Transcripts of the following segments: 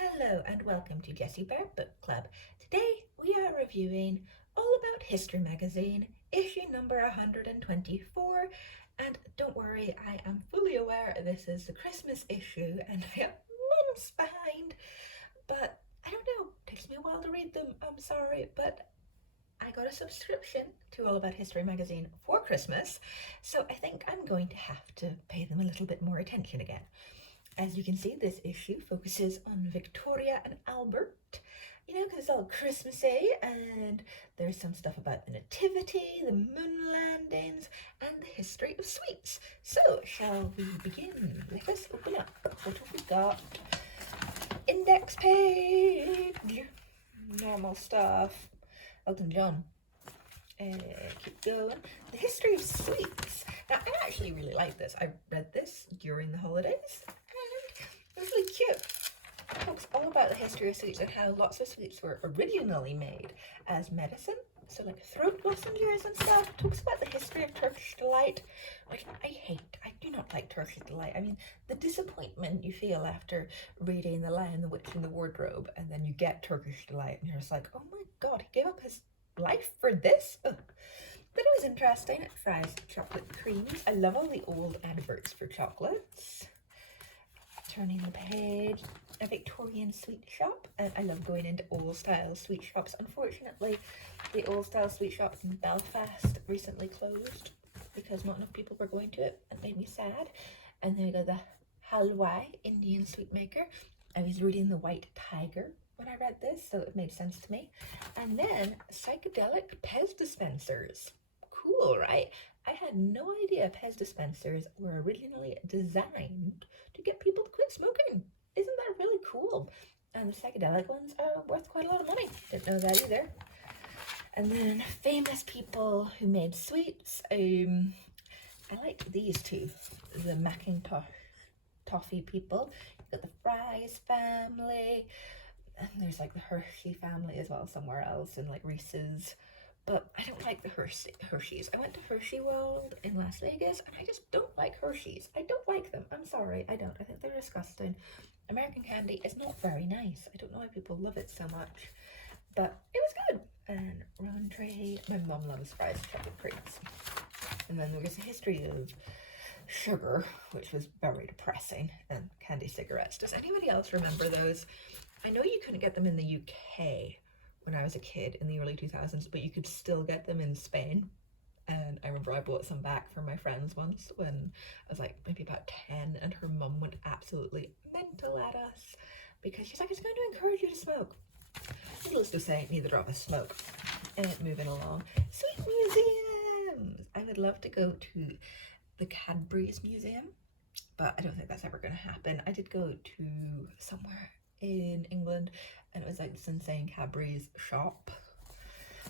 Hello and welcome to Jessie Bear Book Club. Today we are reviewing All About History magazine, issue number 124. And don't worry, I am fully aware this is the Christmas issue and I am months behind. But I don't know, it takes me a while to read them. I'm sorry, but I got a subscription to All About History magazine for Christmas, so I think I'm going to have to pay them a little bit more attention again. As you can see, this issue focuses on Victoria and Albert, because it's all Christmassy, and there's some stuff about the nativity, the moon landings, and the history of sweets. So, shall we begin? Let us open up. What have we got? Index page. Normal stuff. Elton John. Keep going. The history of sweets. Now, I actually really like this. I read this during the holidays, and it was really cute. It talks all about the history of sweets and how lots of sweets were originally made as medicine. So like throat lozenges and stuff. It talks about the history of Turkish Delight, which I hate. I do not like Turkish Delight. I mean, the disappointment you feel after reading The Lion, the Witch, and the Wardrobe, and then you get Turkish Delight, and you're just like, oh my god, he gave up his life for this? Ugh. But it was interesting. It fries chocolate creams. I love all the old adverts for chocolates. Turning the page, a Victorian sweet shop, and I love going into old style sweet shops. Unfortunately, the old style sweet shops in Belfast recently closed because not enough people were going to it. It made me sad. And then we got the Halwai Indian sweet maker. I was reading The White Tiger when I read this, so it made sense to me. And then psychedelic Pez dispensers. Cool, right? I had no idea Pez dispensers were originally designed to get people to quit smoking. Isn't that really cool? And the psychedelic ones are worth quite a lot of money. Didn't know that either. And then famous people who made sweets. I liked these two, the Macintosh toffee people. You've got the Fries family, and there's like the Hershey family as well somewhere else, and like Reese's. But I don't like the Hershey's. I went to Hershey World in Las Vegas, and I just don't like Hershey's. I don't like them. I'm sorry, I don't. I think they're disgusting. American candy is not very nice. I don't know why people love it so much, but it was good. And Roundtree, my mom loves Fries chocolate creams. And then there was a history of sugar, which was very depressing, and candy cigarettes. Does anybody else remember those? I know you couldn't get them in the UK when I was a kid in the early 2000s, but you could still get them in Spain. And I remember I bought some back for my friends once when I was like maybe about 10, and her mum went absolutely mental at us because she's like, it's going to encourage you to smoke. Needless to say, neither of us smoke. And moving along, sweet museums. I would love to go to the Cadbury's Museum, but I don't think that's ever going to happen. I did go to somewhere in England, and it was like this insane Cadbury's shop,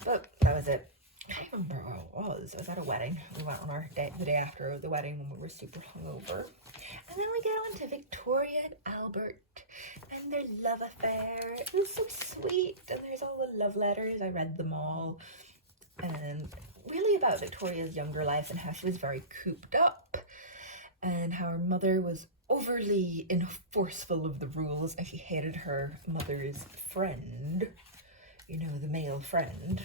but that was it. I can't remember where it was. I was at a wedding. We went on our day, the day after the wedding, when we were super hungover. And then we get on to Victoria and Albert and their love affair. It was so sweet, and there's all the love letters. I read them all, and really about Victoria's younger life and how she was very cooped up, and how her mother was overly enforceful of the rules, and she hated her mother's friend, the male friend.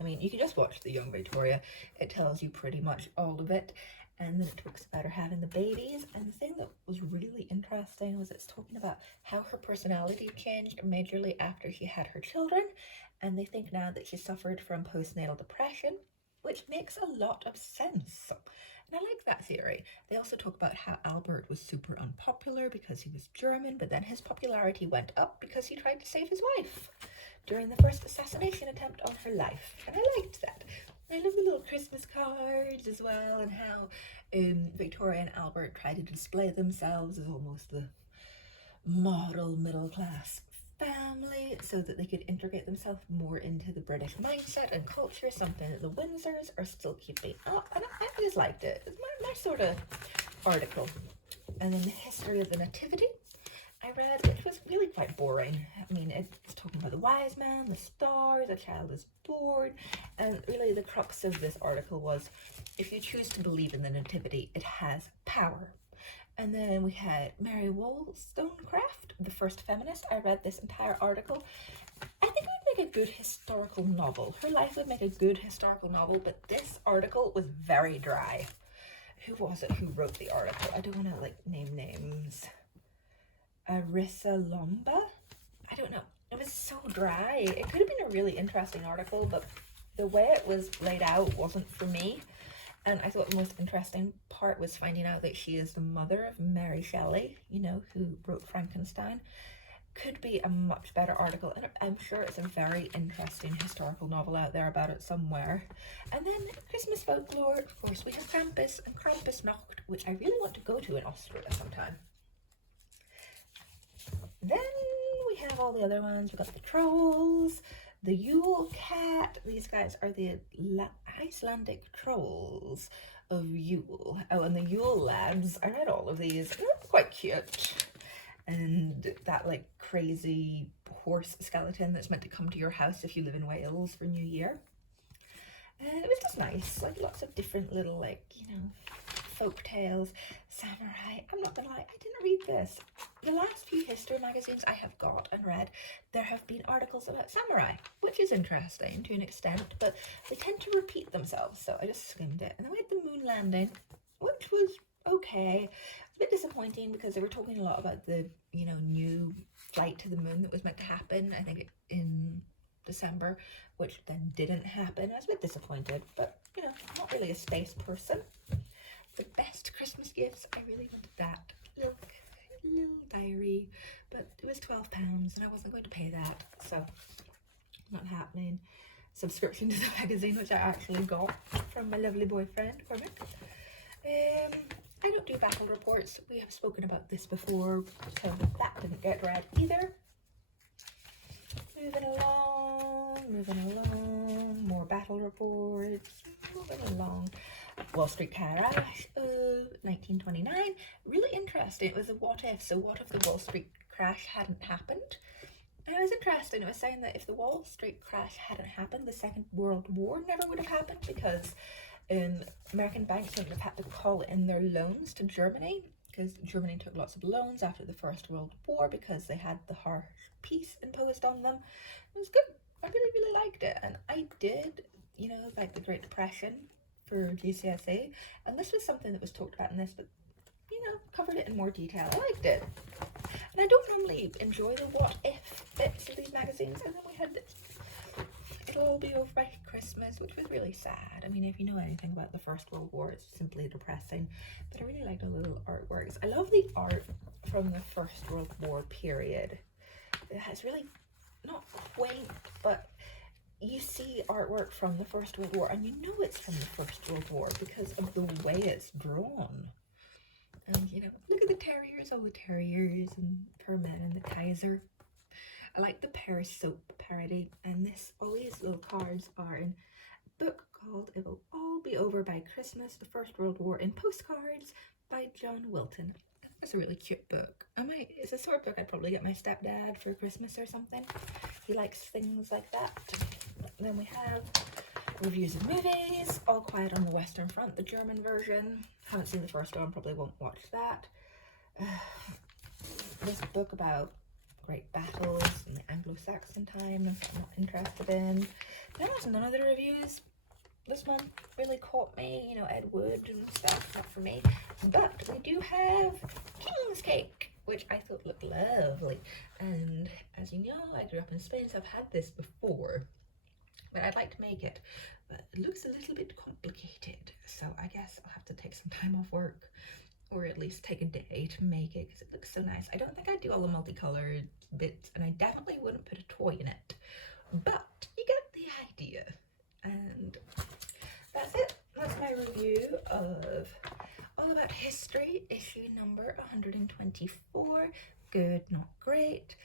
I mean, you can just watch The Young Victoria. It tells you pretty much all of it. And then it talks about her having the babies. And the thing that was really interesting was it's talking about how her personality changed majorly after she had her children. And they think now that she suffered from postnatal depression, which makes a lot of sense. And I like that theory. They also talk about how Albert was super unpopular because he was German, but then his popularity went up because he tried to save his wife during the first assassination attempt on her life. And I liked that. I love the little Christmas cards as well, and how Victoria and Albert tried to display themselves as almost the model middle class family so that they could integrate themselves more into the British mindset and culture, something that the Windsors are still keeping up. And I just liked it. It's my sort of article. And then the history of the nativity I read, which was really quite boring. I mean, it's talking about the wise man, the stars, a child is born, and really the crux of this article was, if you choose to believe in the nativity, it has power. And then we had Mary Wollstonecraft, the first feminist. I read this entire article. I think it would make a good historical novel. Her life would make a good historical novel, but this article was very dry. Who was it who wrote the article? I don't want to like name names. Arissa Lomba? I don't know. It was so dry. It could have been a really interesting article, but the way it was laid out wasn't for me. And I thought the most interesting part was finding out that she is the mother of Mary Shelley, you know, who wrote Frankenstein. Could be a much better article, and I'm sure it's a very interesting historical novel out there about it somewhere. And then Christmas folklore, of course, we have Krampus and Krampusnacht, which I really want to go to in Austria sometime. Then we have all the other ones. We've got the trolls, the Yule cat. These guys are the Icelandic trolls of Yule. Oh, and the Yule lads. I read all of these. They're quite cute. And that like crazy horse skeleton that's meant to come to your house if you live in Wales for New Year. It was just nice. Like lots of different little like, you know, folk tales, samurai. I'm not gonna lie, I didn't read this. The last few history magazines I have got and read, there have been articles about samurai, which is interesting to an extent, but they tend to repeat themselves, so I just skimmed it. And then we had the moon landing, which was okay. A bit disappointing because they were talking a lot about the, you know, new flight to the moon that was meant to happen, I think in December, which then didn't happen. I was a bit disappointed, but, you know, I'm not really a space person. The best Christmas gifts, I really wanted that little diary, but it was £12 and I wasn't going to pay that, so not happening. Subscription to the magazine, which I actually got from my lovely boyfriend, Cormac. I don't do battle reports. We have spoken about this before, so that didn't get read either. Moving along, more battle reports, moving along. Wall Street crash of 1929, really interesting. It was a what if, so what if the Wall Street crash hadn't happened? And it was interesting. It was saying that if the Wall Street crash hadn't happened, the Second World War never would have happened, because American banks wouldn't have had to call in their loans to Germany, because Germany took lots of loans after the First World War because they had the harsh peace imposed on them. It was good. I really, really liked it. And I did, you know, like the Great Depression for GCSE, and this was something that was talked about in this, but, you know, covered it in more detail. I liked it. And I don't normally enjoy the what if bits of these magazines, and then we had this. It'll all be over by Christmas, which was really sad. I mean, if you know anything about the First World War, it's simply depressing. But I really liked all the little artworks. I love the art from the First World War period. It has really, not quaint, but you see artwork from the First World War, and you know it's from the First World War because of the way it's drawn. And, you know, look at the terriers, all the terriers, and Perman and the Kaiser. I like the Paris soap parody, and all these little cards are in a book called It Will All Be Over by Christmas, The First World War in Postcards by John Wilton. That's a really cute book. It's a sort of book I'd probably get my stepdad for Christmas or something. He likes things like that. And then we have reviews of movies, All Quiet on the Western Front, the German version. Haven't seen the first one, probably won't watch that. This book about great battles in the Anglo-Saxon time, I'm not interested in. Then there's none of the reviews. This one really caught me, you know, Ed Wood and stuff, not for me. But we do have King's Cake, which I thought looked lovely. And as you know, I grew up in Spain, so I've had this before. But I'd like to make it. But it looks a little bit complicated, so I guess I'll have to take some time off work, or at least take a day to make it, because it looks so nice. I don't think I'd do all the multicolored bits, and I definitely wouldn't put a toy in it. But you get the idea. And that's it. That's my review of All About History, issue number 124. Good, not great.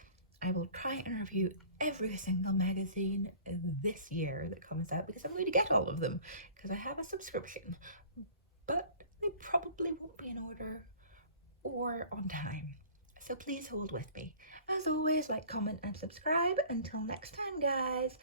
I will try and review every single magazine this year that comes out, because I'm going to get all of them, because I have a subscription. But they probably won't be in order or on time. So please hold with me. As always, like, comment, and subscribe. Until next time, guys.